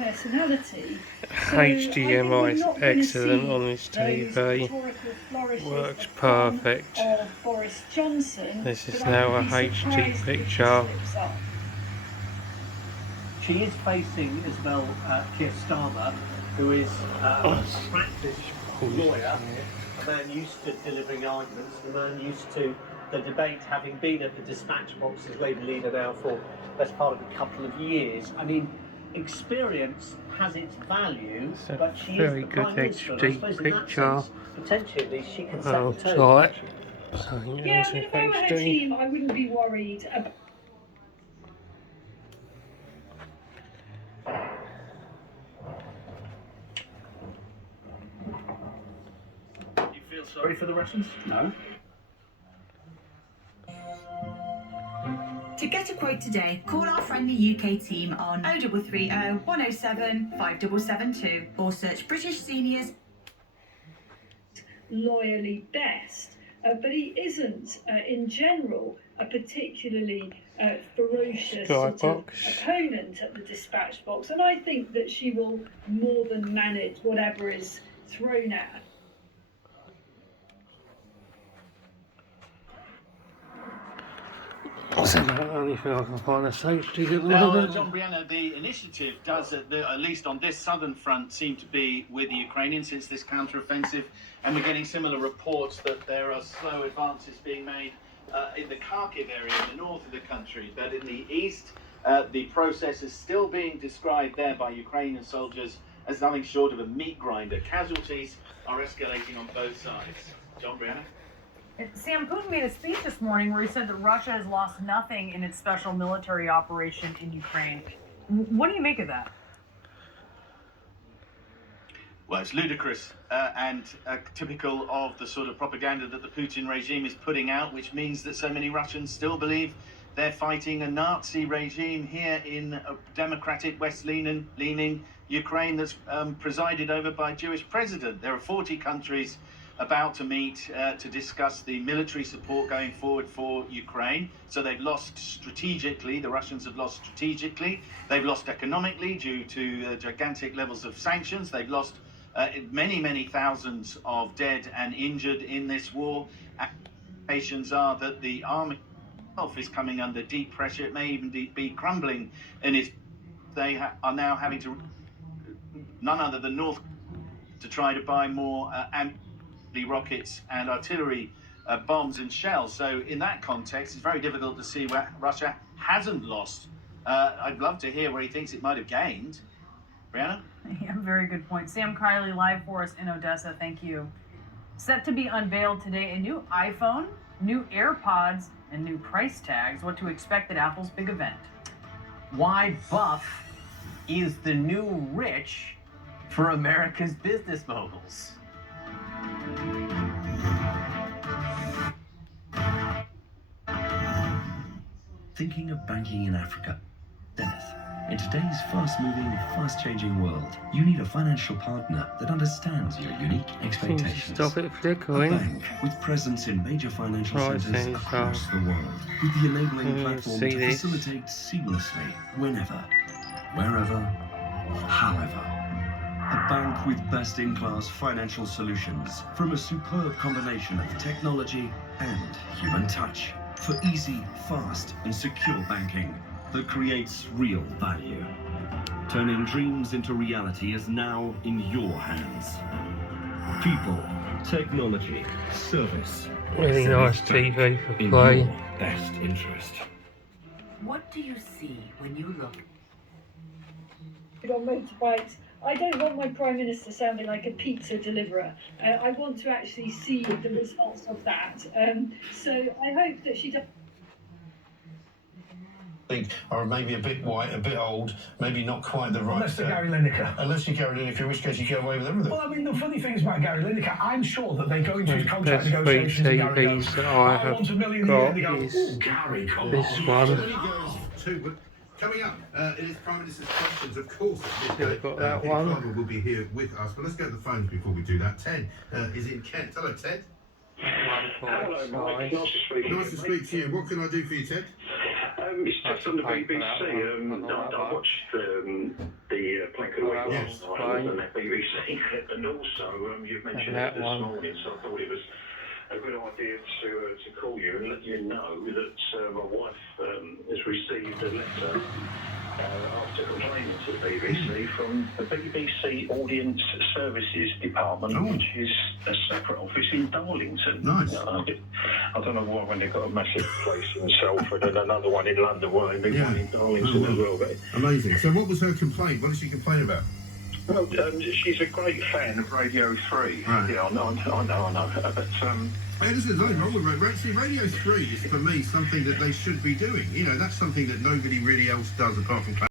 personality. HDMI is excellent on this TV. Works perfect. Of Boris Johnson, this is now a HD picture. She is facing Isabel Keir Starmer, who is a practiced lawyer, a man used to delivering arguments, a man used to the debate, having been at the dispatch box as Labour leader now for best part of a couple of years. I mean, experience has its value, but she is the Prime Minister, and I suppose in that sense, potentially at least she can set the tone. Yeah, I mean, if I were her team, I wouldn't be worried about... You feel sorry for the Russians? No. To get a quote today, call our friendly UK team on 0330 107 5772 or search British Seniors. Loyally best, but he isn't, in general, a particularly ferocious sort of opponent at the dispatch box, and I think that she will more than manage whatever is thrown at her. That's about the only thing I can find a safety at the Now, moment. John Brianna, the initiative does, at least on this southern front, seem to be with the Ukrainians since this counter-offensive, and we're getting similar reports that there are slow advances being made in the Kharkiv area in the north of the country, but in the east, the process is still being described there by Ukrainian soldiers as nothing short of a meat grinder. Casualties are escalating on both sides. John Brianna? Sam, Putin made a speech this morning where he said that Russia has lost nothing in its special military operation in Ukraine. What do you make of that? Well, it's ludicrous and typical of the sort of propaganda that the Putin regime is putting out, which means that so many Russians still believe they're fighting a Nazi regime here in a democratic West-leaning Ukraine that's presided over by a Jewish president. There are 40 countries about to meet to discuss the military support going forward for Ukraine. So they've lost strategically, the Russians have lost strategically, they've lost economically due to gigantic levels of sanctions, they've lost many thousands of dead and injured in this war. Indications are that the army itself is coming under deep pressure, it may even be crumbling, and they are now having to, none other than North, to try to buy more rockets and artillery bombs and shells. So in that context, it's very difficult to see where Russia hasn't lost. I'd love to hear where he thinks it might have gained. Brianna? Yeah, very good point. Sam Kiley, live for us in Odessa. Thank you. Set to be unveiled today, a new iPhone, new AirPods, and new price tags. What to expect at Apple's big event. Why buff is the new rich for America's business moguls. Thinking of banking in Africa? Dennis, in today's fast-moving, fast-changing world, you need a financial partner that understands your unique expectations. Stop it flickering. A bank with presence in major financial centers across the world, with the enabling platform to facilitate seamlessly, whenever, wherever, however. A bank with best-in-class financial solutions from a superb combination of technology and human touch for easy, fast, and secure banking that creates real value. Turning dreams into reality is now in your hands. People, technology, service. Really nice TV for in play. your best interest. What do you see when you look? On motorbikes, I don't want my Prime Minister sounding like a pizza deliverer. I want to actually see the results of that. So I hope that she does. Or maybe a bit white, a bit old, maybe not quite the right. Unless you're Gary Lineker. Unless you're Gary Lineker, in which case you get away with everything. Well, I mean, the funny thing is about Gary Lineker, I'm sure that they go into his contract negotiations and Gary goes, I want $1 million a year, and they go, oh, Gary, come on. This one. Coming up, it is Prime Minister's questions, of course. We've got that one. Farmer will be here with us, but let's go to the phones before we do that. Ted is in Kent. Hello, Ted. Hello, Mike. Nice to speak to you. Nice to speak to you. What can I do for you, Ted? It's just on the BBC. I watched the Plank Yes. And that BBC clip, and also you've mentioned it this morning, so I thought it was a good idea to call you and let you know that my wife has received a letter after complaining to the BBC from the BBC Audience Services Department, which is a separate office in Darlington. Nice. I don't know why, when they've got a massive place in Salford and another one in London, why they've got one in Darlington as well. But amazing. So what was her complaint? What did she complain about? well, she's a great fan of Radio 3. Right. Yeah, I know. But hey, listen, there's nothing wrong with Radio. See, Radio 3 is, for me, something that they should be doing. You know, that's something that nobody really else does apart from